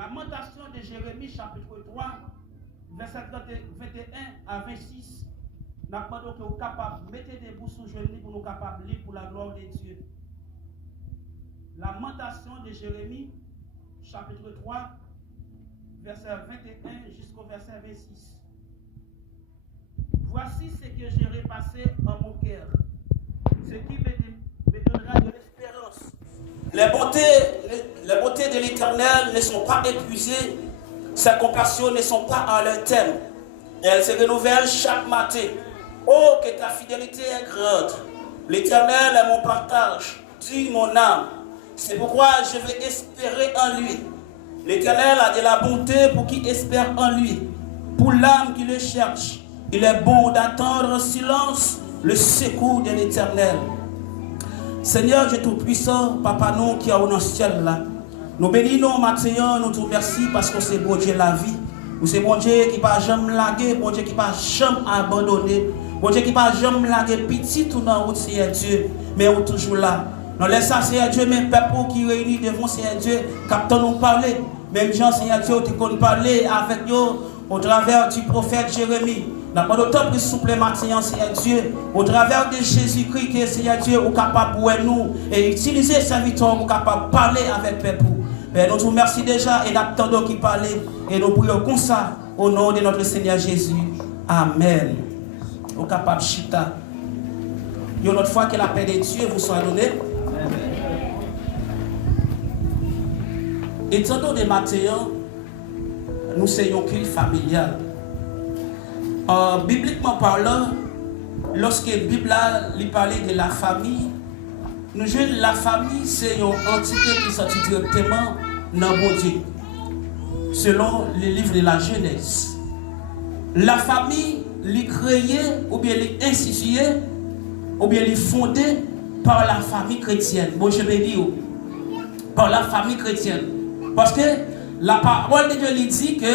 Lamentation de Jérémie, chapitre 3, verset 21 à 26. Nous demandons que vous soyez capables de mettre des bouts sous genoux pour nous capables de lire pour la gloire de Dieu. Lamentation de Jérémie, chapitre 3, verset 21 jusqu'au verset 26. Voici ce que j'ai repassé en mon cœur, ce qui me donnera de l'espérance. Les bontés de l'Éternel ne sont pas épuisées, ses compassions ne sont pas à leur terme. Elles se renouvellent chaque matin. Oh, que ta fidélité est grande. L'Éternel est mon partage, dit mon âme. C'est pourquoi je vais espérer en lui. L'Éternel a de la bonté pour qui espère en lui. Pour l'âme qui le cherche, il est bon d'attendre en silence le secours de l'Éternel. Seigneur Dieu Tout-Puissant, Papa nous qui est dans le ciel là, nous bénissons maintenant, nous te remercions parce que c'est bon Dieu la vie. C'est bon Dieu qui ne va jamais laguer, bon Dieu qui ne va jamais abandonner, bon Dieu qui ne va jamais laguer petit tout dans la route, Seigneur Dieu, mais on est toujours là. Nous laissons, Seigneur Dieu, mes peuples qui réunissent devant Seigneur Dieu, captant nous parler, même gens, Seigneur Dieu, qui ont parlé avec nous au travers du prophète Jérémie. Nous avons d'autant plus souple maintenant, Seigneur Dieu, au travers de Jésus-Christ, que Seigneur Dieu, est capable de nous et utiliser sa victoire, est capable de parler avec le peuple. Mais nous te remercions déjà et nous attendons qu'il parle et nous prions comme ça au nom de notre Seigneur Jésus. Amen. Au capable chita. Une autre fois que la paix de Dieu vous soit donnée. Et tantôt de matin, nous sommes un culte familial. Bibliquement parlant, lorsque la Bible parlait de la famille, nous jouons la famille, c'est une entité qui sortit directement dans bon Dieu. Selon le livre de la Genèse. La famille, elle est créée, ou bien elle est instituée, ou bien elle est fondée par la famille chrétienne. Bon, je vais dire, par la famille chrétienne. Parce que la parole de Dieu lui dit que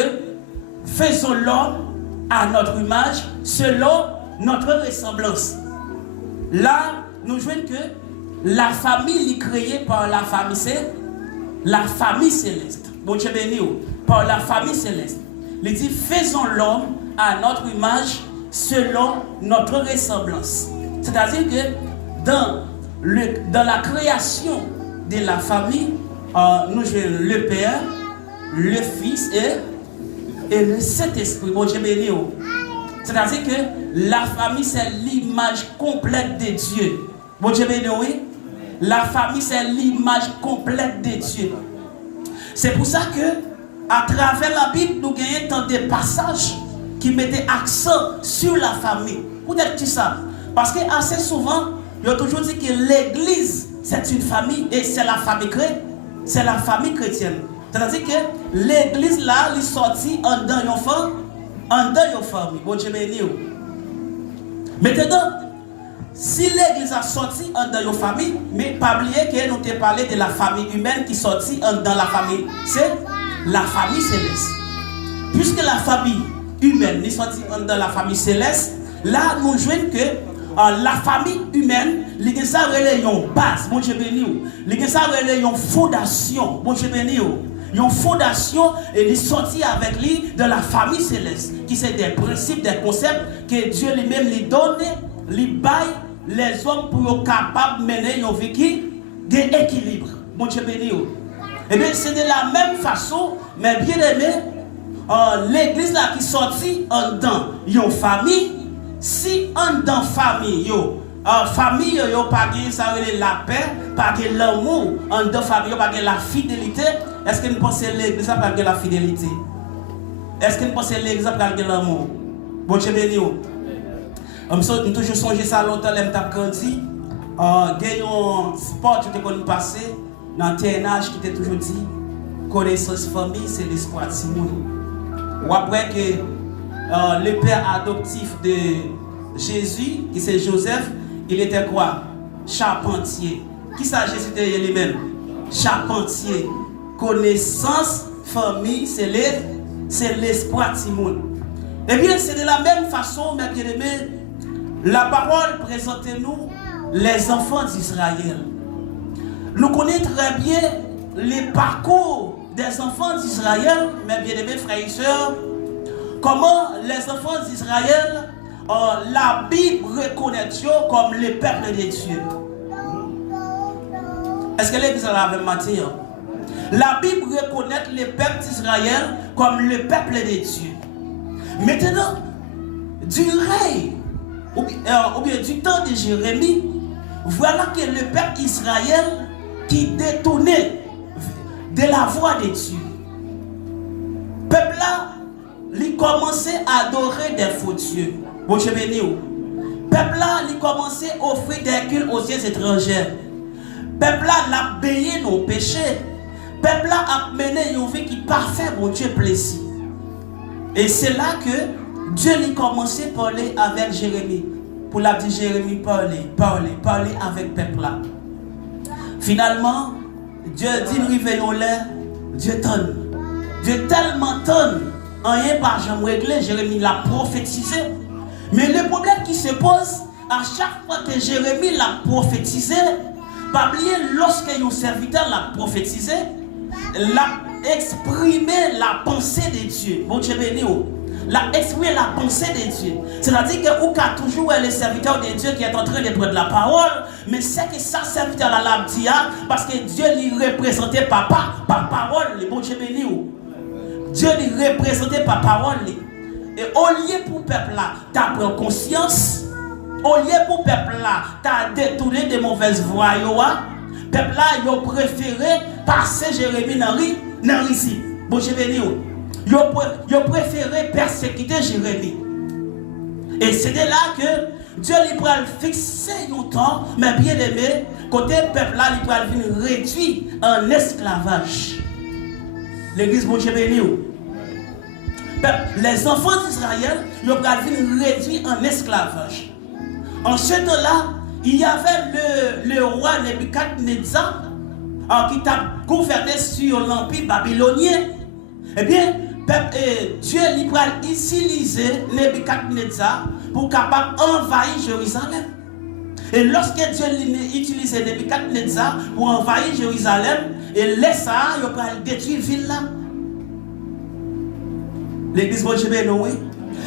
faisons l'homme à notre image, selon notre ressemblance. Là, nous jouons que la famille est créée par la famille, c'est la famille céleste. Bon Dieu béni, par la famille céleste. Il dit faisons l'homme à notre image, selon notre ressemblance. C'est-à-dire que dans la création de la famille, nous jouons le Père, le Fils et le Saint-Esprit. Bon Dieu béni. C'est-à-dire que la famille, c'est l'image complète de Dieu. Bon Dieu béni, oui. La famille, c'est l'image complète de Dieu. C'est pour ça que, à travers la Bible, nous gagnons tant de passages qui mettaient accent sur la famille. Peut-être que ça. Parce que assez souvent, il y a toujours dit que l'Église, c'est une famille et c'est la famille chrétienne. C'est la famille chrétienne. C'est-à-dire que l'Église là, elle est sortie en dedans une famille. Bon Dieu béni. Maintenant, si l'Église a sorti en dedans une famille, mais pas oublier que nous t'ai parlé de la famille humaine qui sortit en dedans la famille. C'est la famille céleste. Puisque la famille humaine est sortie en dedans la famille céleste, là nous jouons que la famille humaine, il y a ça une base, bon Dieu béni. Il y a ça une fondation, bon Dieu béni. Une fondation et il sorti avec lui de la famille céleste, qui c'est des principes, des concepts que Dieu lui-même lui donne, lui baille les hommes pour être capables de mener une vie qui d'équilibre. Bon Dieu béni. Et bien c'est de la même façon, mais bien aimé, l'église là qui sortit en dedans une famille. Si en dans famille famille yo pas gain ça la paix, pas gain l'amour, en dans famille pas gain la fidélité, est-ce que nous pensons l'église pas gain la fidélité? Est-ce que nous pensons l'église pas gain l'amour? Bon Dieu béni. Nous toujours songer ça longtemps l'aime t'a grandi, gain un sport qui te connait passer dans TNH qui t'a toujours dit connaissance famille c'est l'espoir de Simon. Ou après que le père adoptif de Jésus, qui c'est Joseph, il était quoi? Charpentier. Qui ça Jésus était lui-même? Charpentier. Connaissance, famille, c'est l'espoir de Simon. Eh bien, c'est de la même façon, mes bien-aimés, la parole présente-nous les enfants d'Israël. Nous connaissons très bien les parcours des enfants d'Israël, mes bien-aimés frères et sœurs, comment les enfants d'Israël, la Bible reconnaît comme le peuple de Dieu. Est-ce que l'église a la même matière? La Bible reconnaît le peuple d'Israël comme le peuple de Dieu. Maintenant, du règne, ou bien du temps de Jérémie, voilà que le peuple d'Israël qui détournait de la voix de Dieu. Le peuple là, il commençait à adorer des faux dieux. Bon, je bénis. Le peuple là, il commençait à offrir des cultes aux dieux étrangers. Le peuple là, il a payé nos péchés. Le peuple là a mené une vie qui parfait, mon Dieu plaisir. Et c'est là que Dieu lui commençait à parler avec Jérémie. Pour la dire Jérémie, parler avec le peuple là. Finalement, Dieu dit, nous réveillons l'air, Dieu tonne. Dieu tellement tonne, rien par jamais réglé, Jérémie l'a prophétisé. Mais le problème qui se pose, à chaque fois que Jérémie l'a prophétisé, pas oublier, lorsque un serviteur l'a prophétisé, l'a exprimé la pensée de Dieu. Bon Dieu béni, l'a exprimé la pensée de Dieu. C'est-à-dire que vous avez toujours le serviteur de Dieu qui est en train de prendre la parole, mais c'est que ça serviteur l'a dit parce que Dieu lui représentait papa par parole. Bon Dieu béni, Dieu lui représentait par parole. Et au lieu pour le peuple là, tu as pris conscience. Au lieu pour le peuple là, tu as détourné de mauvaises voies. Le peuple là, il a préféré passer Jérémie dans ici. Bon, je vais dire. Il a préféré persécuter Jérémie. Et c'est de là que Dieu lui pourra fixer un temps, mais bien aimé, côté peuple là, il pourra venir réduire en esclavage. L'église, bon, je vais dire. Les enfants d'Israël, ils ont venir réduire en esclavage. En ce temps-là, il y avait le roi Nebuchadnezzar qui a gouverné sur l'empire babylonien. Eh bien, Dieu lui a utilisé Nebuchadnezzar pour capable envahir Jérusalem. Et lorsque Dieu a utilisé Nebuchadnezzar pour envahir Jérusalem, et laisse ça, il a détruire la ville là. L'église Bonjébé, oui.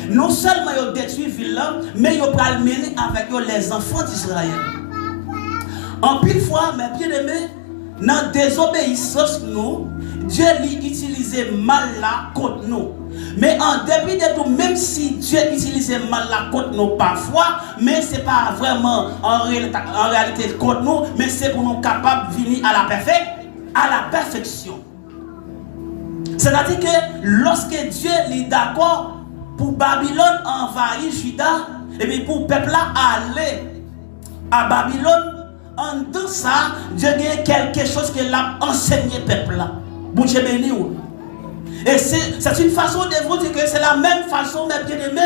Non seulement ils ont détruit la ville là, mais ils ont mené avec eux les enfants d'Israël. En pile fois, mes bien-aimés, dans la désobéissance, nous, Dieu lui utilisait mal là contre nous. Mais en dépit de tout, même si Dieu utilisait mal là contre nous parfois, mais ce n'est pas vraiment en réalité contre nous, mais c'est pour nous capables de venir à la perfection. C'est-à-dire que lorsque Dieu est d'accord pour Babylone envahir Juda, et bien pour le peuple là aller à Babylone, en tout ça, Dieu a quelque chose que l'a enseigné au peuple là. Bon Dieu béni. Et c'est une façon de vous dire que c'est la même façon, mes bien-aimés,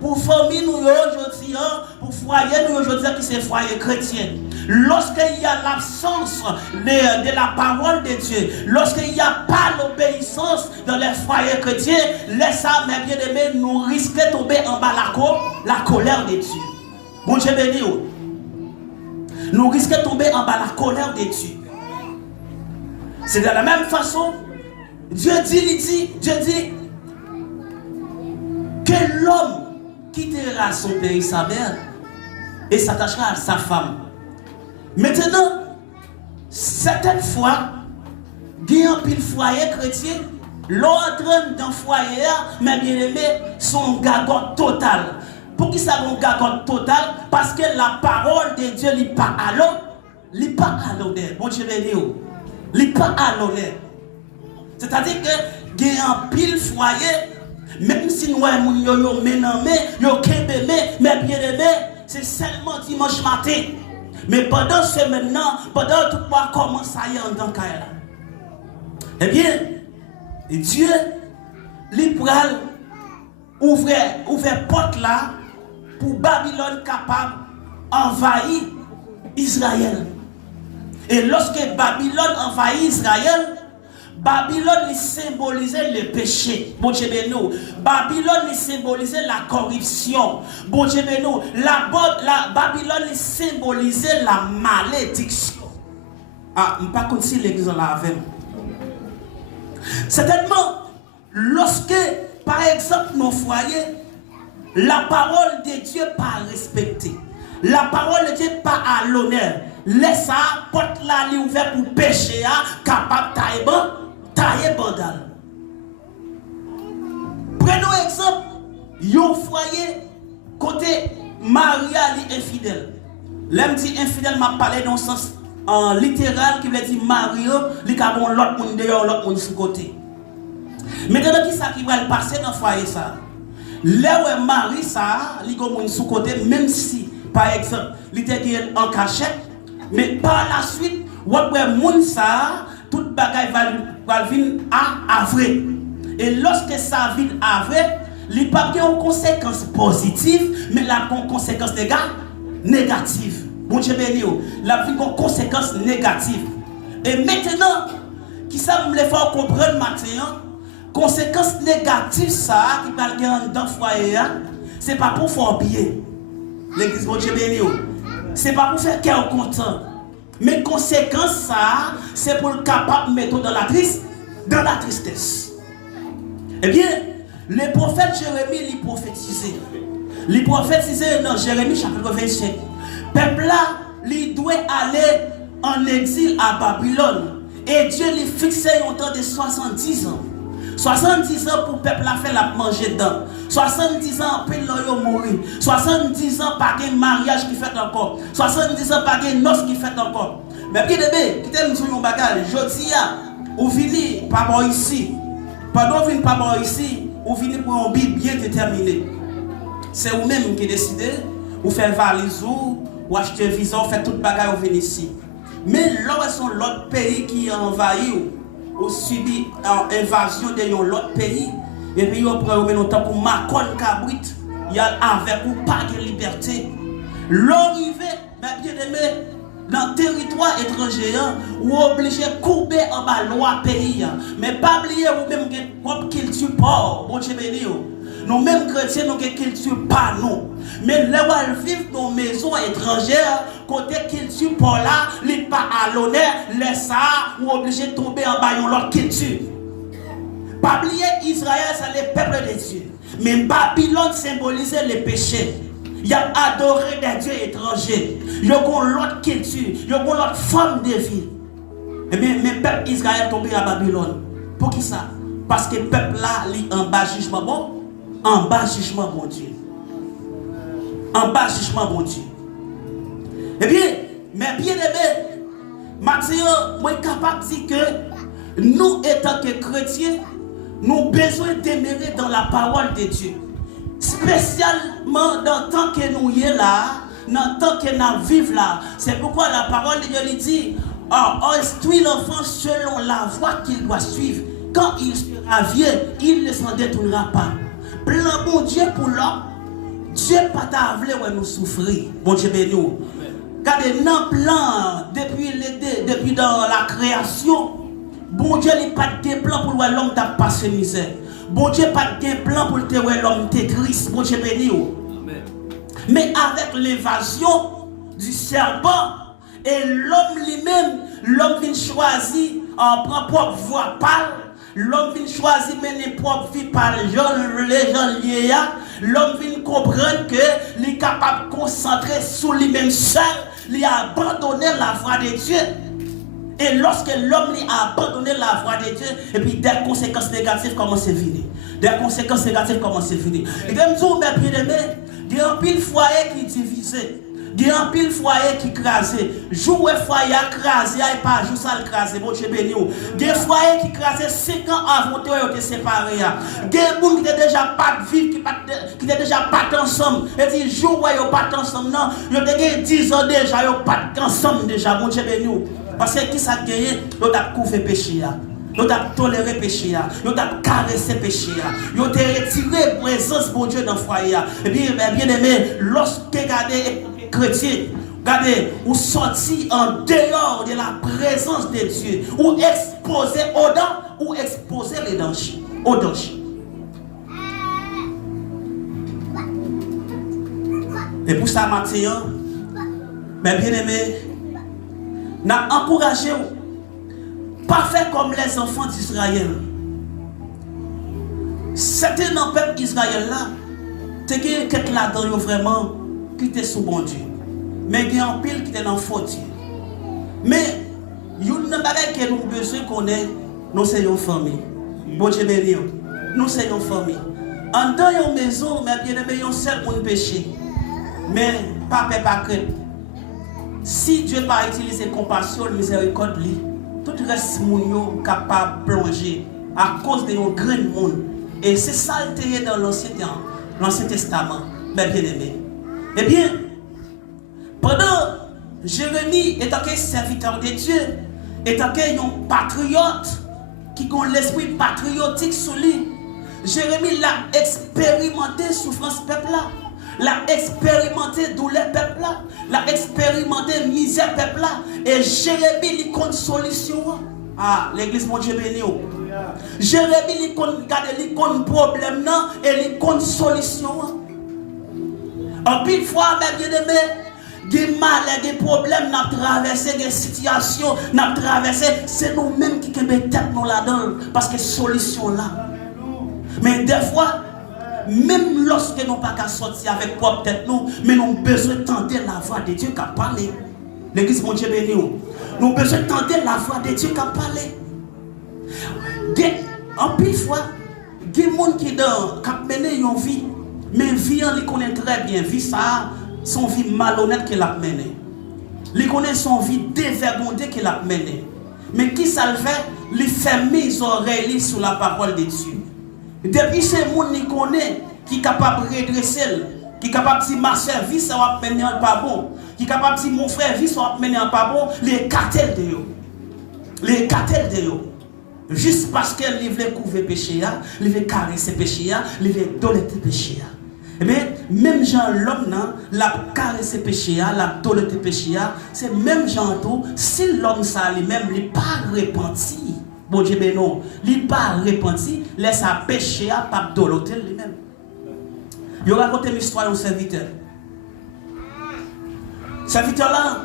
pour famille nous aujourd'hui, pour foyer nous aujourd'hui qui c'est foyer chrétien. Lorsqu'il y a l'absence de la parole de Dieu, lorsqu'il n'y a pas l'obéissance dans les foyers chrétiens, laisse ça, mes bien-aimés, nous risquons de tomber en bas la colère de Dieu. Bon Dieu béni. Nous risquons de tomber en bas la colère de Dieu. C'est de la même façon, Dieu dit que l'homme quittera son pays, sa mère, et s'attachera à sa femme. Maintenant, certaines fois, il y a un pile foyer chrétien, l'autre dans le foyer, mais bien aimé, son gagote total. Pour qui ça un gagote total? Parce que la parole de Dieu n'est pas à l'honneur. Bon Dieu béni. Il n'est pas à l'honneur. C'est-à-dire que il y a un pile foyer, même si nous avons mais bien aimé, c'est seulement dimanche matin. Mais pendant ce maintenant, pendant tout le monde commence à y aller dans le cas. Eh bien, Dieu, il pourra ouvrir porte là pour Babylone capable d'envahir Israël. Et lorsque Babylone envahit Israël, Babylone symbolisait le péché. Bon Dieu béni. Babylone symbolisait la corruption. Bon Dieu béni. La Babylone symbolisait la malédiction. Ah, je ne sais pas si l'église là avec. Certainement, lorsque, par exemple, nos foyers, la parole de Dieu pas respectée, la parole de Dieu pas à l'honneur, laisse ça, porte la li ouverte pour pécher, capable tailler bandal. Prenons exemple, yon foyer, côté Maria li infidèle. L'homme dit infidèle m'a parlé dans le sens littéral qui veut dire Maria, li ka bon l'autre monde dehors, l'autre monde sur côté. Maintenant qui ça qui va passer dans foyer ça? Là où Marie ça, li go monde sur côté même si par exemple, il était en cachette, mais par la suite, ouais monde ça, toute bagaille va venir à vrai. Et lorsque ça vient à vrai, il n'y a pas de conséquences positives, mais la conséquence négative. Bon Dieu béni, la vie a une conséquence négative. Et maintenant, qui ça me faire comprendre maintenant, conséquences négatives ça qui va gagner dans le foyer, c'est pas pour faire bien. L'église bon Dieu béni, c'est pas pour faire cœur content. Mais conséquence ça, c'est pour le capable de mettre dans la tristesse. Eh bien, le prophète Jérémie lui prophétisait. Il prophétisait dans Jérémie chapitre 25. Peuple là, il doit aller en exil à Babylone. Et Dieu lui fixait un temps de 70 ans. 70 ans pour le peuple a fait la manger dedans. 70 ans après l'oyo mourir. 70 ans pas de mariage qui fait encore. 70 ans pas de noces qui fait encore. Mais bien bébé, qui t'aime sur mon bagage, je dis ou venez pas bon ici. Pardon, venez pas bon ici, ou venez pour un but bien déterminé. C'est vous-même qui décidez, ou faire valise ou acheter visa, ou faire toute bagage ou venir ici. Mais là, sont l'autre pays qui a envahi ou subi une invasion de l'autre pays. Et puis, on prend un temps pour Macon Cabrit, il y a avec ou pas de liberté. L'arrivée, bien aimé, dans le territoire étranger, ou obligé de couper en bas loi pays. Mais pas oublier ou même que propre culture pas, bon Dieu béni. Nous mêmes chrétiens, nous avons une culture pas nous. Mais là où elles vivent dans nos maisons étrangères, côté culture pas là, n'est pas à l'honneur, laisse ça, ou obligé de tomber en bas de leur culture. Pas oublier Israël, c'est le peuple de Dieu. Mais Babylone symbolisait les péchés. Il a adoré des dieux étrangers. Il y a l'autre culture. Il y a l'autre forme de vie. Et bien, le peuple Israël est tombé à Babylone. Pour qui ça? Parce que le peuple là, il en bas jugement bon. En bas jugement bon Dieu. En bas jugement bon Dieu. Eh bien, mais bien aimé, Mathieu, moi je suis capable de dire que nous, étant que chrétiens, nous avons besoin d'aimer dans la parole de Dieu. Spécialement dans le temps que nous sommes là, dans le temps que nous vivons là. C'est pourquoi la parole de Dieu lui dit, instruis l'enfant selon la voie qu'il doit suivre. Quand il sera vieux, il ne s'en détournera pas. Plan bon Dieu pour l'homme, Dieu pas t'avouer où nous souffrir. Bon Dieu béni. Regardez, dans le plan, depuis dans la création, bon Dieu n'a pas de plan pour l'homme t'a passé misère. Bon Dieu pas de plan pour l'homme te Christ. Bon Dieu béni. Mais avec l'évasion du serpent et l'homme lui-même, l'homme vient choisir en prend propre voie pâle. L'homme vient choisir mener propre vie par les gens liés. L'homme vient comprendre que il est capable de concentrer sur lui-même seul. Il a abandonné la voie de Dieu. Et lorsque l'homme a abandonné la voie de Dieu, et puis des conséquences négatives commencent à venir. Des conséquences négatives commencent à venir. Et comme vous, mes bien-aimés, il y a un pile foyer qui est divisé. Il y a un pile foyer qui est crasé. Jour et foyer crasé, et pas jour ça le crasé. Bon Dieu béni. Il y a un foyer qui est crasé 5 ans avant de se séparer. Il y a des gens qui n'ont déjà pas de vie, qui n'ont déjà pas ensemble. Et puis, jour où ils n'ont pas ensemble, non, ils ont 10 ans déjà, ils n'ont pas ensemble déjà. Bon Dieu béni. Parce que qui ça gagné, ils ont couvert péché. Ils ont toléré péché. Ils ont caressé péché. Ils ont retiré la présence de Dieu dans le foyer. Et bien aimé, lorsque regardez chrétien, regardez, ou sorti en dehors de la présence de Dieu, ou exposé aux dents, ou exposé les dangers, aux dangers. Et pour ça, Mathieu, mais bien aimé, n'a encouragé pas faire comme les enfants d'Israël. Certains dans le peuple d'Israël là, tu as quelques là-dedans vraiment qui étaient sous bon Dieu. Mais il y a un pile qui était dans faux Dieu. Mais il y a une chose que nous avons besoin de connaître, nous sommes une famille. Bon Dieu béni. Nous sommes une famille. En dans une maison, mais bien aimé, un seul monde péché. Mais pas peur, pas crainte. Si Dieu n'a pas utilisé compassion, miséricorde, tout le reste est capable de plonger à cause de un grand monde. Et c'est ça le dans l'Ancien Testament, mes bien-aimés. Eh bien, pendant Jérémie étant un serviteur de Dieu, étant un patriote qui a l'esprit patriotique sur lui, Jérémie l'a expérimenté souffrance peuple là, l'a expérimenté douleur peuple là, l'a expérimenté misère peuple là, et Jérémie lui compte solution. Ah, l'église mon Dieu béni. Jérémie lui compte problème non et lui compte solution. En pile fois mes bien-aimés, des malheurs, des problèmes, n'a traversé des situations, n'a traversé, c'est nous-mêmes qui mettons tête nous là-dedans parce que solution là. Mais des fois, même lorsque nous n'avons pas sortir avec propre tête nous, mais nous avons besoin de tenter la voix de Dieu qui a parlé. L'église mon Dieu béni. Nous avons besoin de tenter la voix de Dieu qui a parlé. En pile fois, il y a des gens qui ont mené une vie, mais vie, ils connaissent très bien. Vie, ça, son vie malhonnête qu'il a menée. Ils connaissent son vie dévergondée qu'il a menée. Mais qui ça le fait? Il fait mes oreilles sur la parole de Dieu. Depuis ces gens qui connaissent, qui sont capables de redresser, qui sont capables de dire ma soeur, vie, ça va mener en pas bon. Qui sont capables de dire mon frère, vie, ça va mener en pas bon. Les cartels de eux. Les cartels de eux. Juste parce qu'elle veut couvrir péché, elle veut caresser péché, elle veut doléter péché. Mais même Jean l'homme, la caresser péché, la doléter péché, c'est même Jean tout, si l'homme ça lui-même, il n'est pas repenti. Bon Dieu, ben non, il n'est pas repenti, laisse à péché, pas doléter lui-même. Il a raconté une histoire au serviteur. Serviteur là,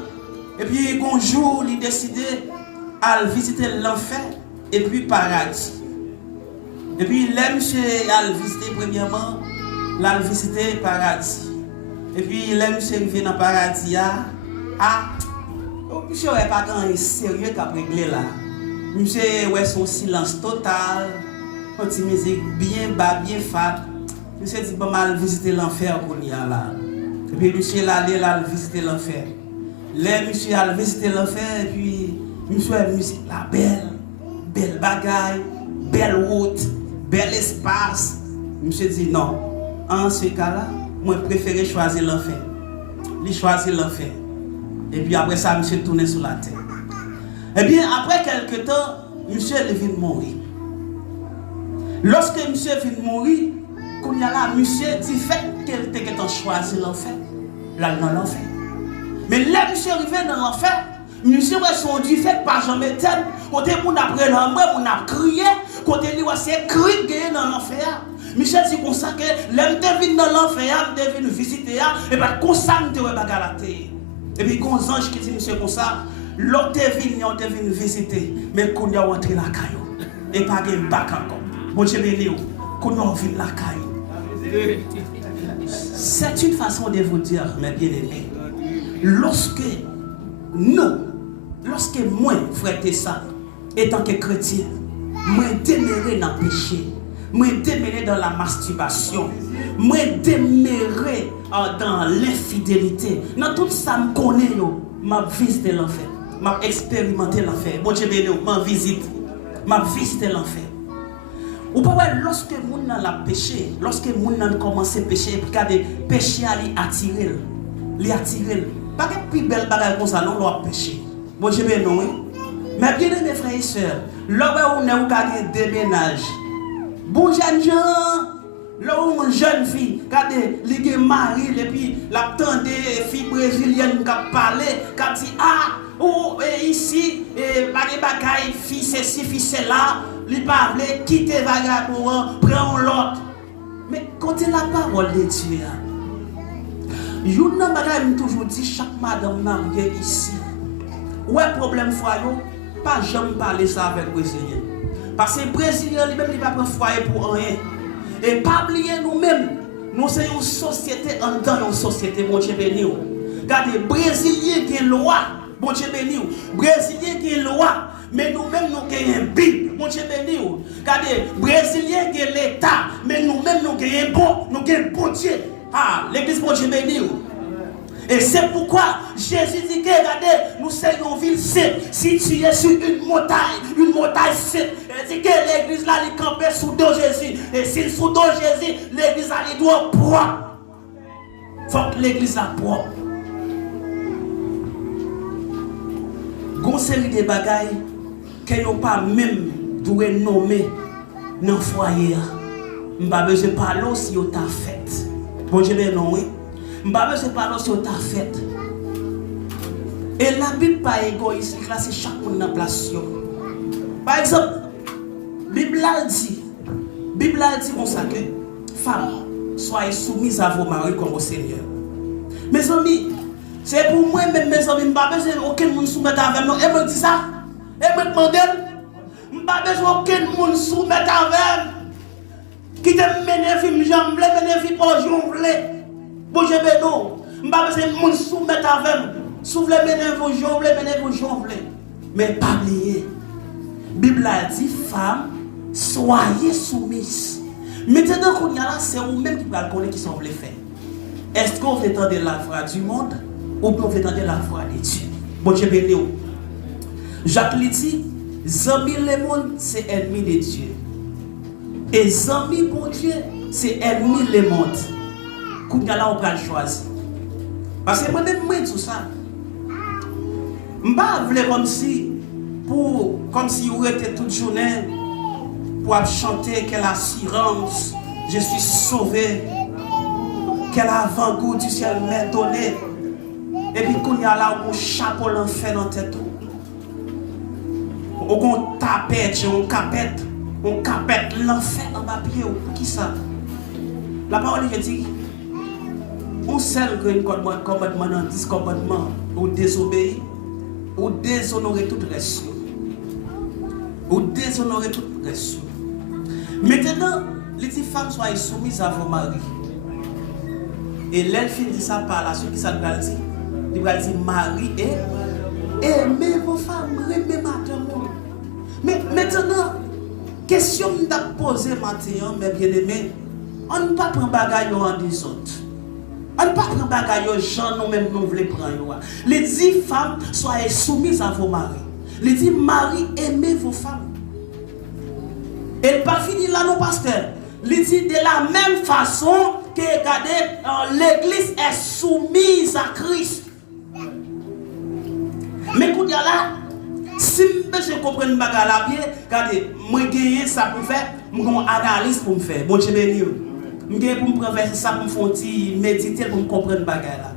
et puis un jour, il a décidé à visiter l'enfer. Et puis paradis. Et puis là, monsieur a visité premièrement, l'a visité paradis. Et puis là, monsieur arrivé dans le paradis. Monsieur n'est pas tant sérieux qu'à régler là. Monsieur ouais son silence total, une petite musique bien bas, bien fat. Monsieur dit bon mal visiter l'enfer pour y aller là. Et puis monsieur là visiter l'enfer. Là, monsieur a visité l'enfer et puis monsieur a musique la belle bagaille, belle route, bel espace. Monsieur dit non. En ce cas-là, moi je préfère choisir l'enfer. Il choisit l'enfer. Et puis après ça, monsieur tourne sur la terre. Et bien après quelques temps, monsieur vient mourir. Lorsque monsieur vient mourir, quand il y a là, monsieur dit fait qu'elle t'a choisi l'enfer. Là dans l'enfer. Mais là, monsieur arrivé dans l'enfer. Monsieur son Dieu fait pas jamais tel. Côté mon après l'amour, on a crié. Côté lui c'est cri gagné dans l'enfer. Michel dit comme ça que l'homme devine dans l'enfer, devine visiter et pas comme ça me va galater. Et puis quand ange qui dit monsieur comme ça, l'autre devine visiter, mais qu'on y a entré la caillou et pas gain bac encore. Bon Dieu béni, qu'on y a envie la caillou. C'est une façon de vous dire, mes bien-aimés, lorsque moi, frère Tessa, étant que chrétien, moi déméré dans le péché, moi déméré dans la masturbation, moi déméré dans l'infidélité, dans tout ça, je connais, ma visite l'enfer, ma expérimenté l'enfer. Bon Dieu béni, ma visite l'enfer. Ou pas lorsque moun nan la péché, lorsque moun nan commence à pécher, puis quand des péchés à li attirer, pas que plus belle bagaille comme ça non l'a péché. Bon Dieu béni non. Mais bien mes frères et sœurs, là où on est au cadre de ménage. Bon jeune gens, là où une jeune fille, quand elle est mariée et puis la tante des filles brésiliennes qui parlé, quand dit ici bagaille fille ceci fille cela. Il parle, quitter vagabond, prends l'autre. Mais quand il la parole de Dieu, je ne toujours dit chaque madame mariée ici. Ouais, problème foyer, pas jamais parler ça avec les Brésiliens. Parce que les Brésiliens, ils ne peuvent pas prendre foyer pour rien. Et pas oublier nous-mêmes, nous sommes une société en dedans une société, bon Dieu béni. Regardez, Brésilien qui est loi, bon Dieu béni. Brésilien qui est loi, mais nous-mêmes nous avons une Bible, bon Dieu béni. Regardez, Brésilien qui est l'État, mais nous-mêmes nous avons bon Dieu. Ah, l'église bon Dieu béni. Et c'est pourquoi Jésus dit que, regardez, nous sommes une ville sainte, située sur une montagne sainte. Il dit que l'église là, elle campait sous dos Jésus. Et si sous dos Jésus, l'église là, elle doit propre. Il faut que l'église là propre. Gon série de bagailles que nous pas même doué nommer dans le foyer. Je n'ai pas besoin de parler si vous avez fait. Bon Dieu, ben non, oui. Je n'ai pas besoin de parler si vous avez fait. Et la Bible n'est pas égoïste, là c'est chaque monde dans place. Par exemple, la Bible dit comme ça que femmes, soyez soumises à vos maris comme au Seigneur. Mes amis, c'est pour moi-même, mes amis, je n'ai pas besoin d'aucun monde soumettre avec moi. Et me dit ça, et me demande, je n'ai pas besoin d'aucun monde soumettre avec moi. Qui te m'énerve, j'en voulais, m'énerve, j'en voulais. Bon, je vais non. Je n'ai pas besoin de monde soumettre avec moi. Si vous voulez m'énerve, j'en voulais, m'énerve, j'en voulais. Mais pas oublier. La Bible a dit, femmes, soyez soumises. Maintenant qu'on y a là, c'est vous-même qui va connaître qui sont voulez faire. Est-ce que vous entendez la voix du monde ou bien vous entendez la voix de Dieu? Bon Dieu béni. Jacques lui dit, amis le monde, c'est ennemi de Dieu. Et amis bon Dieu, c'est ennemi le monde. Quand y a là, on va le choisir. Parce que moi-même, moi, tout ça. Je ne veux pas comme si vous étiez toute journée pour chanter quelle assurance, je suis sauvé, quel avant-goût du ciel m'est donné. Et puis quand il y a là un chapeau l'enfer dans tête. On tapette, on capette l'enfer dans ma pied. Pour qui ça? La parole dit, on seul que un commandement dans 10 commandements, ou désobéir, ou déshonorer toute reste. Ou déshonorer toute reste. Maintenant, les femmes soient soumises à vos maris. Et l'elfe dit ça par la suite, qui ça va dire? Il va dire Marie et aimez vos femmes, aimez madame. Mais maintenant, question que je posée maintenant, mes bien-aimés, on ne peut pas prendre bagaille en des autres. On ne peut pas prendre bagaille aux gens, nous-mêmes nous voulons prendre. Les 10 femmes, soyez soumises à vos maris. Les 10 maris, aimez vos femmes. Et pas fini là, non, pasteur. Les dit de la même façon que l'église est soumise à Christ. Mais quand il y a là, si je comprends une bagarre là, regardez, moi j'ai ça pour faire, j'ai une analyse pour me faire. Bon Dieu béni. Je pour me prendre ça pour me faire méditer pour me comprendre une bagarre là.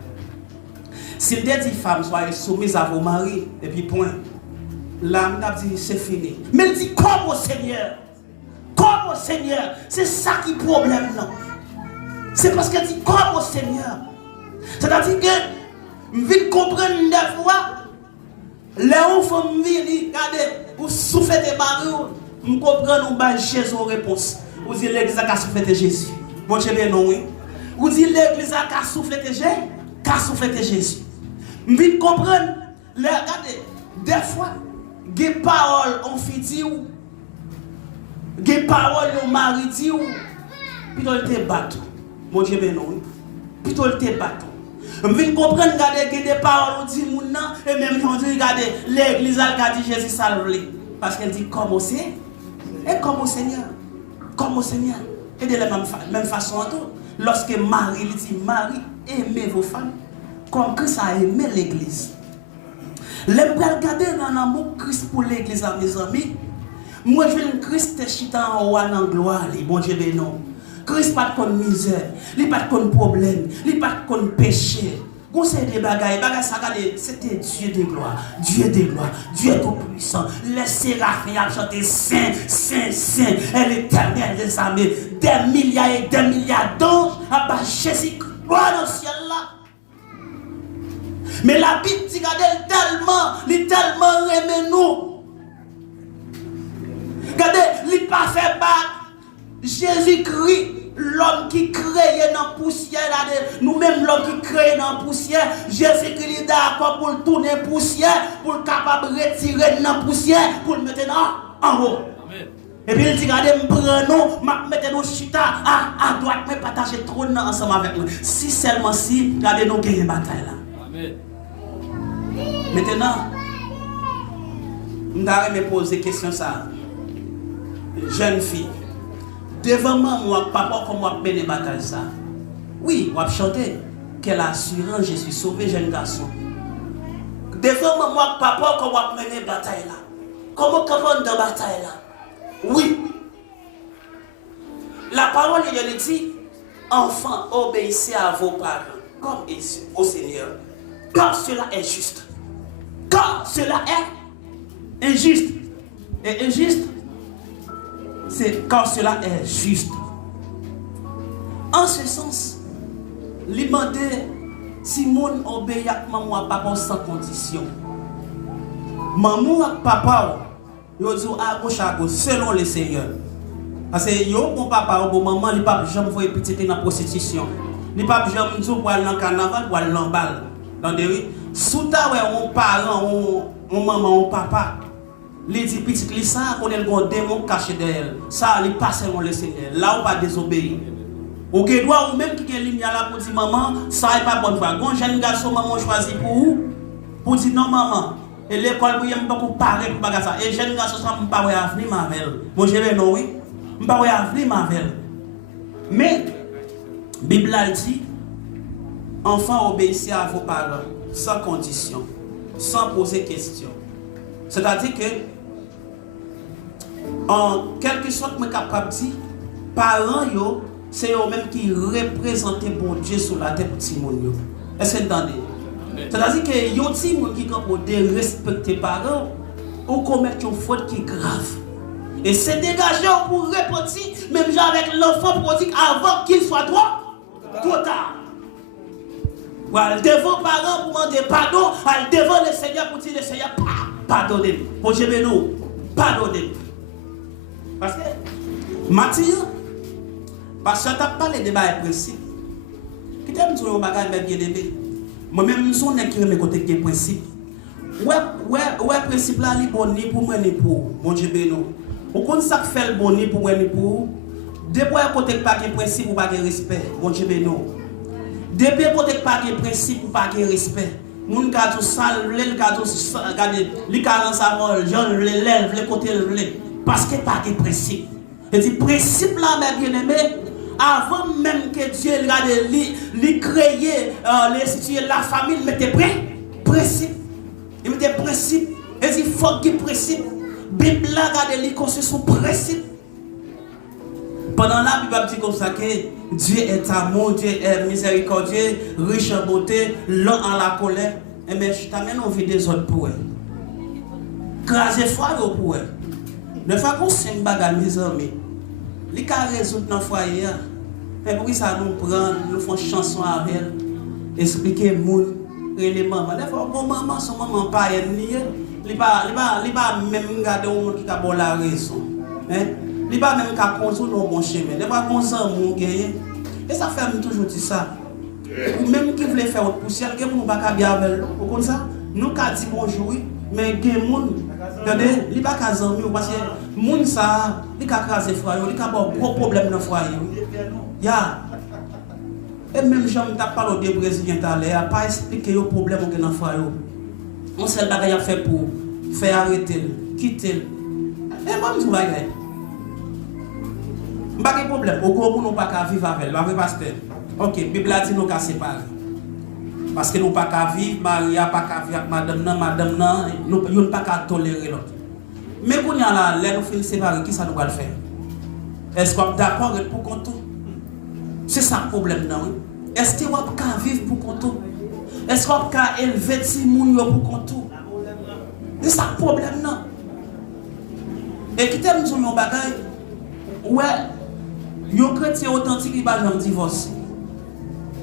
Si les 10 femmes soient soumises à vos maris, et puis point, là, je dit c'est fini. Mais il dit comme au Seigneur. Comme au Seigneur. C'est ça qui est le problème là. C'est parce qu'elle dit comme au Seigneur. C'est-à-dire que je viens comprendre des fois. Les enfants viennent, regardez, vous soufflez des maris, vous comprenez, vous avez Jésus en réponse. Vous dites l'église a soufflé de Jésus. Bon Dieu, bien non, oui. Vous dites l'église a soufflé de Jésus. Qu'a soufflé de Jésus. Vous viens comprendre, regardez, des fois, des paroles on fait dire, des paroles on mari dire, puis on te battu. Bon Dieu, bien non, oui. Puis on te battu. Je viens comprendre, regardez, que des paroles on dit maintenant, et même on dit, regardez, l'église a dit Jésus salvé. Parce qu'elle dit comme au Seigneur. Et comme au Seigneur. Comme au Seigneur. Et de la même façon, lorsque Marie dit, Marie, aimez vos femmes, comme Christ a aimé l'église. Les regarder dans l'amour Christ pour l'église, mes amis. Moi, je veux Christ chita en haut en gloire, bon Dieu de non. Christ pas de misère, il pas de problème, il pas de péché. Conseil des bagailles, c'était Dieu de gloire, Dieu de gloire, Dieu tout-puissant. Les séraphins ont chanté Saint, Saint, Saint, et l'éternel des armées, des milliards et des milliards d'anges, à bas Jésus, gloire dans le ciel là. Mais la Bible dit qu'il tellement aimé nous. Regardez, il n'a pas fait battre. Jésus-Christ, l'homme qui crée dans la poussière, nous-mêmes l'homme qui crée dans la poussière, Jésus-Christ est d'accord pour le tourner poussière, pour le capable de retirer dans la poussière, pour le mettre en haut. Et puis il dit, regardez, je prends nous, mettez nos chita à droite, mais partager trop ensemble avec nous. Si seulement si, regardez nous gagner bataille là. Amen. Maintenant, je vais me poser une question ça. Jeune fille, devant moi, papa, comment je vais bataille ça? Oui, je vais chanter. Quelle assurance, je suis sauvé, jeune garçon. Devant moi, papa, comment je vais mener bataille là? Comment je vais dans bataille là? Oui. La parole de Dieu dit, enfants, obéissez à vos parents, comme au Seigneur. Car cela est juste. Car cela est injuste. Et injuste, c'est quand cela est juste. En ce sens, il demandait si mon obéit à maman et papa sans condition. Maman et papa, ils disent à gauche selon le Seigneur. Parce que yo bon papa ou bon maman, il pas jamais voyer petit dans la prostitution. Il pas jamais dire pour aller dans carnaval pour aller dans balle. Dans des sous ta ouais on parent on maman on papa. Les dit petit li ça qu'on est le démon caché derrière. Ça il passe selon le Seigneur. Là on pas désobéir. Ou que doit ou même qui est lumière là pour dire maman, ça est pas bonne foi. Gon jeune garçon maman choisi pour dire non maman. Et l'école pour yem beaucoup parler pour bagarre ça. Et jeune garçon ça pas ouais avenir mavel. Mon je non oui. Pas ouais avenir mavel. Mais Bible dit enfants obéissez à vos parents sans condition, sans poser question. C'est-à-dire que en quelque sorte je suis capable de dire parents yo c'est eux-mêmes qui représentent bon Dieu sur la tête de petit monde. Est-ce que vous entendez? C'est-à-dire que yo ti moun qui capable de respecter parents ou commettre une faute qui est grave. Et c'est dégagé pour repentir même avec l'enfant prodigue avant qu'il soit trop tard. Ou elle devant parents pour demander pardon, elle devant le Seigneur pour dire le Seigneur pardonnez. Pour Dieu nous pardonnez. Parce que Matthieu, parce que tu as parlé de débat et principe. Qui t'aime sur le bagage bien aimé. Moi-même, je suis qui me côté des principes. Ouais, principe là, il est bon ni pour moi ni pour mon Dieu béni. Au compte ça fait le bon ni pour moi ni pour. Depuis côté pas de principe ou pas de respect, mon Dieu béni. Depuis côté pas de principe ou pas de respect. Moun ka tout sale, le ka tout regarder, li ka ran sa vol, Jean l'élève, le côté le parce que pas de principe. Et dit principe là mes bien-aimés, avant même que Dieu regarde li créer la famille, il mettait principe. Il mettait principe. Et dit faut qu'il principe. Bible là regarde li construit son principe. Pendant la Bible dit comme ça que Dieu est amour, Dieu est miséricordieux, riche en beauté, lent en la colère. Et bien, je t'amène au vide des autres pour eux. Craser foi pour eux. De fois qu'on s'est bagarre, mes amis, les cas résoudre dans le foyer. Et pour ça nous prend, nous faisons chanson avec elle, expliquer moun, élément. Des fois, bon maman, son maman pas lié, il pas même garder un monde qui a bon la raison. Il pas même qu'à construire nos bons chemins. Des fois, on s'en mon gagné. Et ça fait toujours dire ça. Ou même qui voulait faire autre poussière, qui ne pas bien avec nous. Comme ça, nous avons dit bonjour, mais il y a des gens, regardez, il n'y a pas qu'à zami, parce que les gens, ça, ils ont crasé le foyer, ils ont un gros problème dans le foyer. Et même si je parle des Brésiliens, il n'y a pas expliqué le problème dans le foyer. On sait ce qu'il a fait pour faire arrêter, quitter. Et moi, je ne sais pas. Pas de problème. Au gros, nous ne pouvons pas vivre avec elle. Pasteur. Ok, la Bible a dit nous qu'à séparer. Parce que nous ne pouvons pas vivre, Maria pas qu'à vivre avec madame, nous ne pouvons pas tolérer l'autre. Mais quand nous allons nous finir séparer, qui ça nous va faire? Est-ce qu'on est d'accord pour qu'on tout? C'est ça le problème. Est-ce qu'on peut vivre pour qu'on tout? Est-ce qu'on peut élever les gens pour qu'on tout? C'est ça le problème. Et qui t'aime sur mon bagage? Ouais. Yon chrétien authentique, il va jamais divorcer.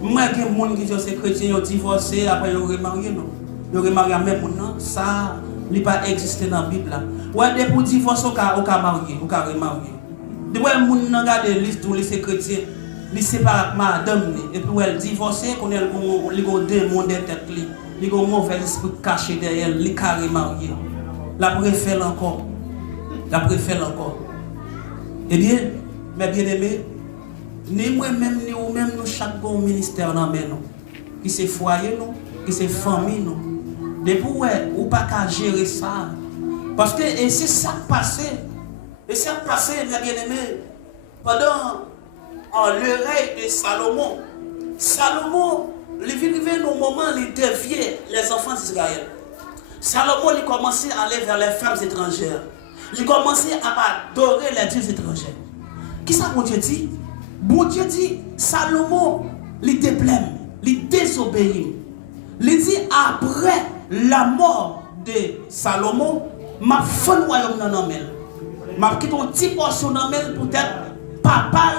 Moi, il y a des gens qui disent que les chrétiens ont divorcé, après ils ont remarié. Ils ont remarié même maintenant. Ça, il n'a pas existé dans la Bible. Ouais, pour divorcer, on peut marier, on peut remarier. De ouais moun nan gade liste ou lycée chrétien, li sépare madame et puis elle divorcé qu'on elle li go démon de tête li. Li go mauvais esprit caché derrière, li carré marié. La préfère encore. La préfère encore. Eh bien, mes bien-aimés, ni moi-même, ni vous-même, nous, chaque bon ministère dans nous, qui c'est foyer, nous, qui c'est famille, nous. Depuis ou pas qu'à gérer ça. Parce que et c'est ça qui passé. Et ça qui passé, mes bien-aimés, pendant l'oreille de Salomon. Salomon, il vivait nos moments, il déviait les enfants d'Israël. Salomon, il commençait à aller vers les femmes étrangères. Il commençait à adorer les dieux étrangers. Qui ça, bon Dieu dit? Bon Dieu dit, Salomon, il déblème, il désobéit. Il dit, après la mort de Salomon, ma fin de royaume dans le m'a quitté un petit portion dans le pour être papa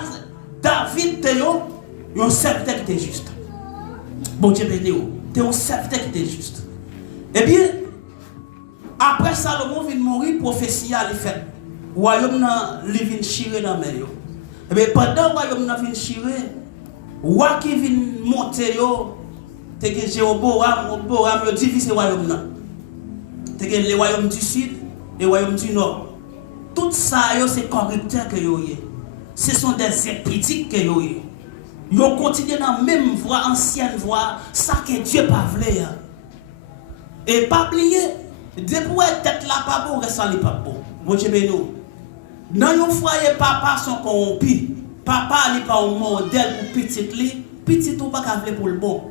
David Théo, un serviteur qui était juste. Bon Dieu béni, tu es un serviteur qui était juste. Eh bien, après Salomon vient mourir, prophétie a fait. Le royaume vient chirer dans le mer. Et bien pendant le royaume vient chirer, le roi qui vient monter, c'est Jéroboam, il divise le royaume. C'est le royaume du sud et le royaume du nord. Tout ça, c'est corrupteur que vous avez. Ce sont des épidémies que vous avez. Vous continuez dans la même voie, ancienne voie, ça que Dieu pas voulu. Et pas oublier, depuis tête là pas bon, reste là pas bon. Mon Dieu béni. Dans un foyer, papa sont corrompus. Papa n'est pas un modèle pour petit li. Petit ou pas qu'à pour le bon.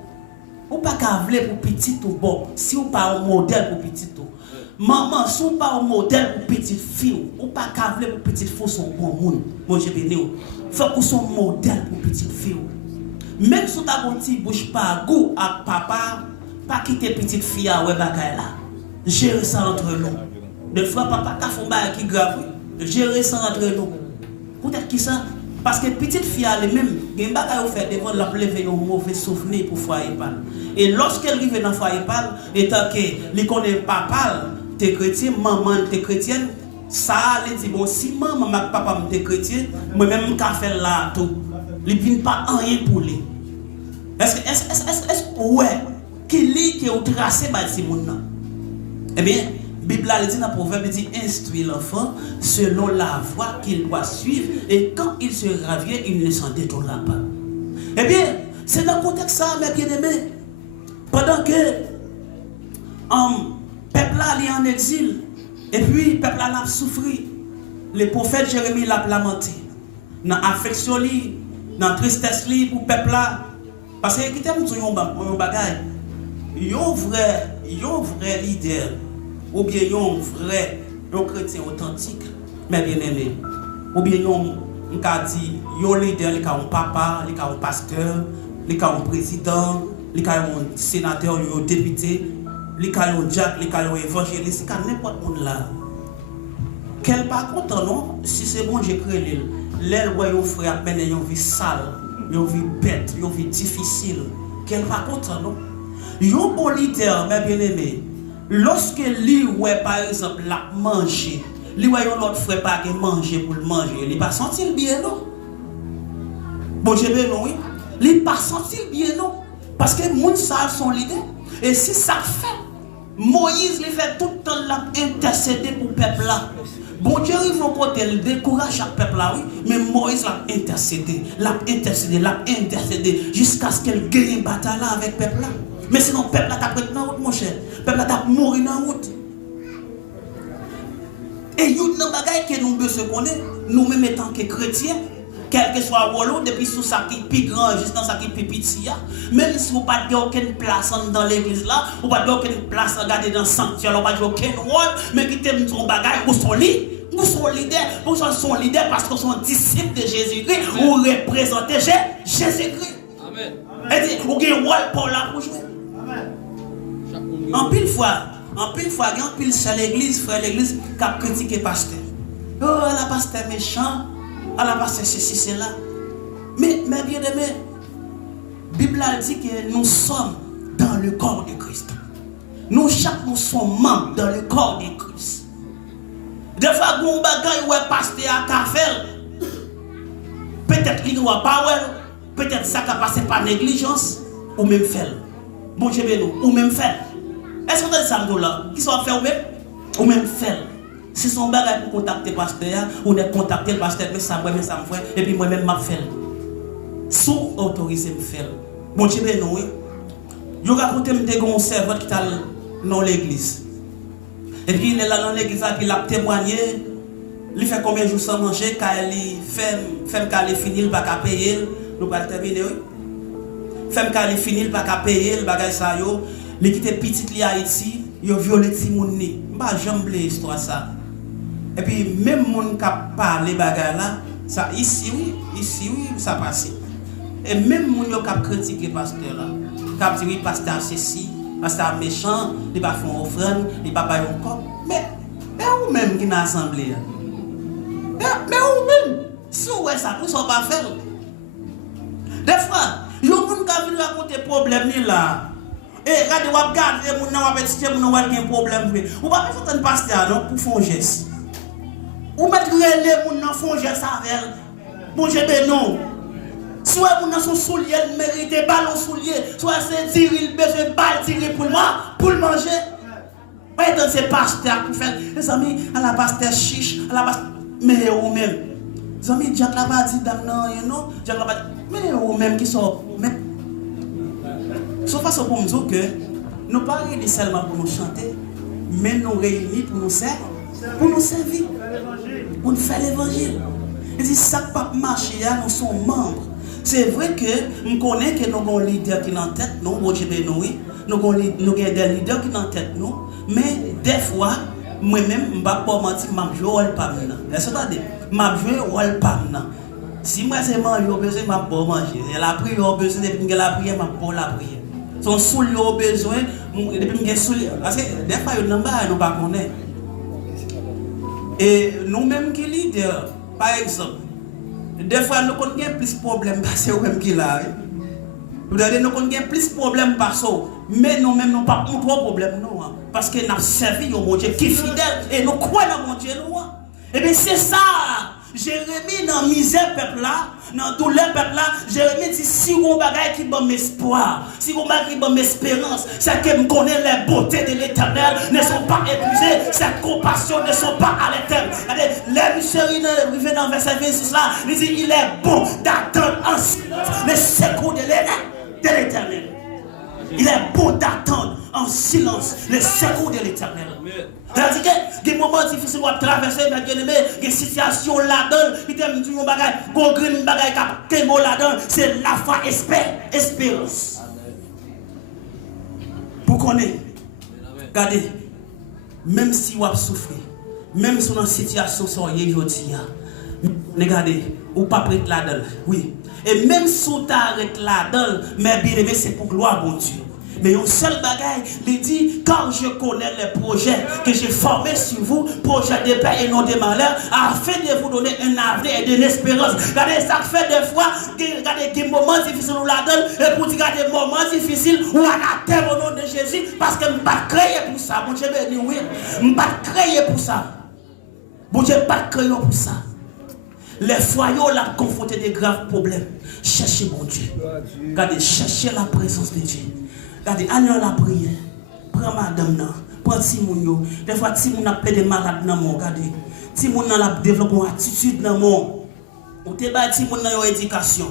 Ou pas qu'à pour petit ou bon. Si ou pas un modèle pour petit ou. Maman, si ou pas un modèle pour petite fille, ou pas qu'à pour petite fille son bon monde. Mon Dieu béni. Faut qu'on soit modèle pour petite fille. Même si tu as un petit bouche pas goût à papa, pas quitter petite fille à ouais bagay là. Gérer ça entre nous. Des fois papa t'a fait un bagay qui grave. Gérer ça entre nous. Peut-être qui ça? Parce que petite fille elle-même, il y a un bagay au fait devant la lever un mauvais souvenir pour foyer pâle. Et lorsqu'elle arrive dans foyer pâle, étant que elle connaît papa, t'es chrétien, maman t'es chrétienne, ça elle dit bon si maman papa m'était chrétien, moi-même qu'à faire là tout. Il ne vient pas rien pour lui. Est-ce que ouais, qui lit qui est tracé par ces gens? Eh bien, la Bible dit dans le proverbe, il dit instruit l'enfant selon la voie qu'il doit suivre et quand il se ravient, il ne s'en détournera pas. Eh bien, c'est dans le contexte ça, mes bien-aimés. Pendant que le peuple est en exil et puis le peuple a souffert, le prophète Jérémie l'a lamenté. Dans l'affection, dans la tristesse pour le peuple là. Parce que qui t'aime sur un bagage, un vrai leader, ou bien un vrai chrétien authentique, mais bien aimé, ou bien un leader, il y a un papa, il y a un pasteur, il y a un président, il y a un sénateur, un député, il y a un diacre, il y a un évangéliste, il y a n'importe où là. Quel par contre, non, si c'est bon, j'ai créé l'île. L'aile où yon frère mène yon vie sale, yon vie bête, yon vie difficile. Quel par contre non? Yon bon leader, mes bien-aimés, lorsque lui ouais par exemple la manger, lui ouais yon l'autre frère pas que manger pour le manger, il pas senti bien non? Bon je vais non oui, il pas senti bien non? Parce que moun sa son leader et si ça fait Moïse il fait tout le temps l'intercéder pour le peuple là. Bon Dieu, il faut côté, il décourage chaque peuple là, oui, mais Moïse l'a intercédé, jusqu'à ce qu'elle gagne une bataille là avec le peuple là. Mais sinon, le peuple là t'a pris dans la route, mon cher. Le peuple là t'a mouru dans la route. Et il y a une bagaille que nous devons se connaître, nous-mêmes étant que chrétiens, quel que soit le rôle, depuis sous ça qui est plus grand, jusqu'à ça qui est plus petit, même si vous n'avez pas aucune place dans l'église là, vous n'avez pas aucune place à garder dans le sanctuaire, vous n'avez pas aucun rôle, mais qui t'aime son bagage, vous sont leader, vous sont leader parce que vous sont disciples de Jésus-Christ, vous représentez Jésus-Christ. Amen. Et vous avez un rôle pour la pour jouer. Amen. En pile fois, il y a un pile sur l'église, frère l'église, qui a critiqué le pasteur. Oh, la pasteur méchant. Allah va ceci, c'est là. Mais bien aimé, la Bible dit que nous sommes dans le corps de Christ. Nous sommes membres dans le corps de Christ. Des fois, on bagaille ou pasteur à café, peut-être qu'il n'y a pas, peut-être ça qui a passé par négligence, ou même faire. Bon Dieu, ou même faire. Est-ce que vous avez ça là? Qui sont faire ou même faire? Si son bagage pour contacter le pasteur, ou ne contacter le pasteur, mais ça me fait, et puis moi-même, je fais. Sous autorisé me faire. Bon Dieu, non, oui. Je raconte un serveur qui est dans l'église. Et puis il est là dans l'église, puis il a témoigné. Il fait combien de jours sans manger, quand il fait quand il finit, il va pas payer. Nous allons terminer, oui. Fait quand il finit, il va pas payer, il va pas ça. Il quitte petit li Haïti, il a violé ti moun ni. Bah j'aime l'histoire ça. Et puis même moun qui parle bagay là, ça ici oui, ça passe. Et même moun qui a critiqué pasteur là, qui dit pasteur ceci, pasteur méchant, il va faire offrande, il va pas un corps. Mais ou même qui n'a assemblée. Mais ou même si ouais ça pour ça pas faire. Des fois, il y a des gens qui viennent raconter problème là. Et regardez, vous regardez, vous avez un problème. Vous pas faire un pasteur pour faire un geste. Vous mettez les gens dans font geste avec. Bon, je non. Soit vous dans son soulier, mérite ballon soulier, soit c'est tirer, il besoin de balle tirer pour moi, pour le manger. Pas dans ces pasteurs pour faire. Les amis, à la pasteur chiche, à la pasteur. Mais ou même. Les amis, Jack l'a pas dit dans non, Jack l'a pas dit. Mais ou même qui sont. Sauf façon pour nous dire que nous ne pas réunis seulement pour nous chanter, mais nous réunis pour nous servir, pour nous faire l'évangile. Et si ça ne pas marcher, nous sommes membres. C'est vrai que nous connaissons que nous avons des leaders qui sont en tête, nous avons des leaders qui sont en tête, nous, mais des fois, moi-même, je ne vais pas mentir, je vais jouer pas maintenant. Est-ce que vous avez je vais jouer pas maintenant. Si moi c'est manger, je besoin de manger. La prière, je besoin de la prière, je vais la prière. Son soul au besoin depuis que soul parce que des fois il n'en pas nous pas connaît et nous même qui leader par exemple des fois nous connaissons plus problème parce que même qui là vous avez nous connaissons plus problème parce que mais nous même nous pas trop problème non parce que nous servi au mon Dieu qui est fidèle et nous croyons dans mon Dieu nous et bien c'est ça. Jérémie dans misère peuple là, dans douleur peuple là, Jérémie dit si on bagaille qui donne espoir, si on bagaille qui donne espérance, c'est que me connaît les beautés de l'Éternel ne sont pas épuisées, ces compassions ne sont pas à l'éternel. Les missionnaires arrivent dans verset 26 là, il dit il est bon d'attendre en silence le secours de l'Éternel. Il est bon d'attendre en silence le secours de l'Éternel. C'est-à-dire que des moments difficiles à traverser, mais bien aimé, des situations là-dedans, qui t'aiment dire un bagage, là-dedans, c'est la foi espérance. Pour connaître, regardez, même si vous souffrez, même si vous êtes dans une situation soyez aujourd'hui, regardez, ou pas prêt là-dedans, oui. Et même si vous t'arrêtez là-dedans, mais bien aimé, c'est pour gloire bon Dieu. Mais un seul bagaille, il dit, quand je connais les projets que j'ai formés sur vous, projets de paix et non de malheur, afin de vous donner un avenir et de l'espérance. Regardez, ça fait des fois, regardez des moments difficiles nous la donne, et pour dire des moments difficiles, ou à la terre au nom de Jésus, parce que je ne vais pas créer pour ça. Bon Dieu, oui, je ne vais pas créer pour ça. Bon Dieu, je ne vais pas créer pour ça. Les foyers ont confronté des graves problèmes. Cherchez mon Dieu. Regardez, cherchez la présence de Dieu. Regardez, allez à la prière. Prends madame, prends Timoun. Des fois, Timoun a plein de malades dans mon. Regardez, Timoun a développé une attitude dans mon. Ou te bat Timoun dans l'éducation.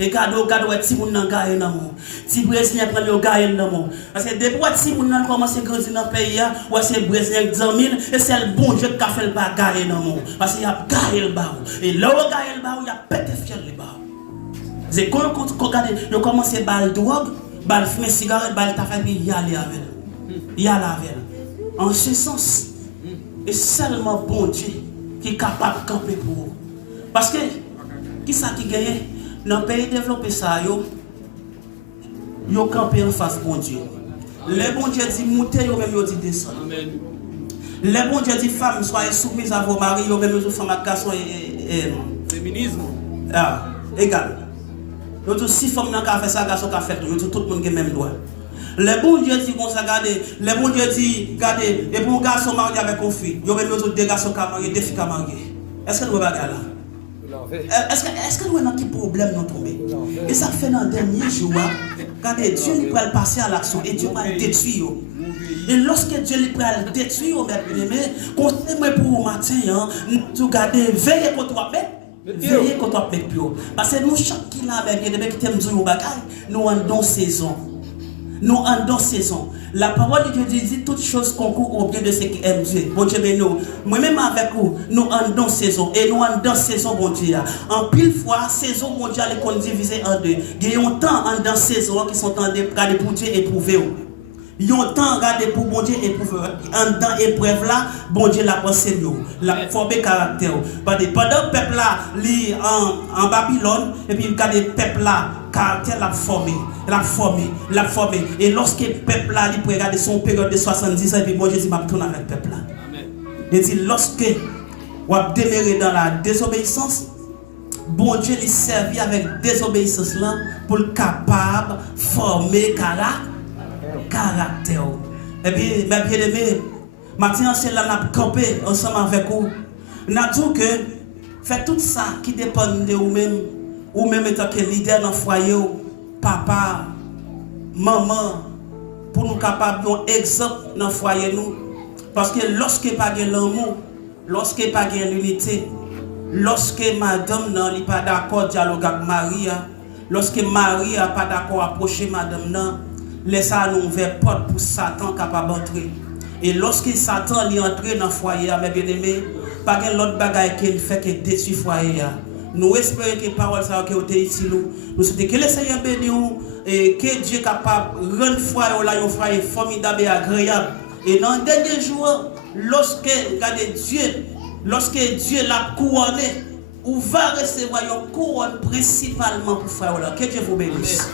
Et regardez, Timoun a gagné dans mon. Si Brésilien prend le gagné dans mon. Parce que depuis que Timoun a commencé à grandir dans le pays, ou c'est Brésilien 10 000, et c'est le bon Dieu qui a fait le bas gagné dans mon. Parce qu'il a gagné le bas. Et là où il a gagné le bas, il a pété fier le bas. C'est quand on commence à balle drogue. Bal fumer cigarette, bal ta fait, y aller avec elle. Y aller avec elle. En ce sens, et seulement bon Dieu qui est capable de camper pour vous. Parce que, qui ça qui gagne? Dans le pays développé ça, yo campé en face bon Dieu. Les bon Dieu dit monter, yo même yo dit descendre. Les bon Dieu dit femmes, soyez soumises à vos maris, yo même yo femmes à garçons et féminisme. Ah, égal. Yo tous si femmes nan ka fait ça garçon ka fait yo tout le monde a même droit. Les bon Dieu dit comme ça regardez, les bon Dieu dit regardez et pour garçon marié avec une fille, yo même yo deux garçons ka marié, deux filles ka marié. Est-ce que nous va là? Est-ce que nous avons un problème nous tomber? Et ça fait dans le dernier jour, quand Dieu lui peut passer à l'action et Dieu va détruire. Et lorsque Dieu lui peut détruire, mes bien-aimés, conseille-moi pour le matin, nous garder, veillez contre toi, veillez contre toi, parce que nous, chaque qui là, mes bien-aimés, qui t'aiment dire, nous en dans saison. Nous en dans saison. La parole de Dieu dit toutes choses concourent au bien de ceux qui aiment Dieu. Bon Dieu, mais nous, moi-même avec vous, nous en dans saison. Et nous en dans saison, bon Dieu. En pile fois, saison, bon Dieu, elle est divisée en deux. Il y a un temps en dans saison qui sont en train de pour Dieu éprouver. Il y a un temps regardé pour bon Dieu éprouver. En dans épreuve là, bon Dieu l'a pensé nous. La formé caractère. Pendant le peuple là, en Babylone, et puis regardez le peuple là, caractère l'a formé. Et lorsque le peuple là, il peut regarder son période de 70 ans, et puis bon Dieu dit, je tourne avec le peuple là. Il dit, lorsque vous demeurez dans la désobéissance, bon Dieu lui servi avec désobéissance là pour le capable de former caractère. Et puis, mes bien-aimés, maintenant c'est là qu'on a campé ensemble avec vous. Nous avons dit que faites tout ça qui dépend de vous-même, ou même étant que leader dans le foyer, papa, maman, pour nous capables d'un exemple dans le foyer nous. Parce que lorsque il n'y a pas l'amour, lorsque il n'y a pas l'unité, lorsque madame n'est pas d'accord dialogue avec Marie, lorsque Marie n'a pas d'accord approcher madame, laissez nous ouvrir porte pour Satan capable d'entrer. Et lorsque Satan est entré dans le foyer, mes bien-aimés, pas de l'autre bagaille qu'il fait que détruire le foyer. Nous espérons que les paroles sont ici. Nous souhaitons que le Seigneur bénisse et que Dieu est capable de rendre le foyer formidable et agréable. Et dans le dernier jour, lorsque Dieu l'a couronné, on va recevoir une couronne principalement pour faire. Que Dieu vous bénisse.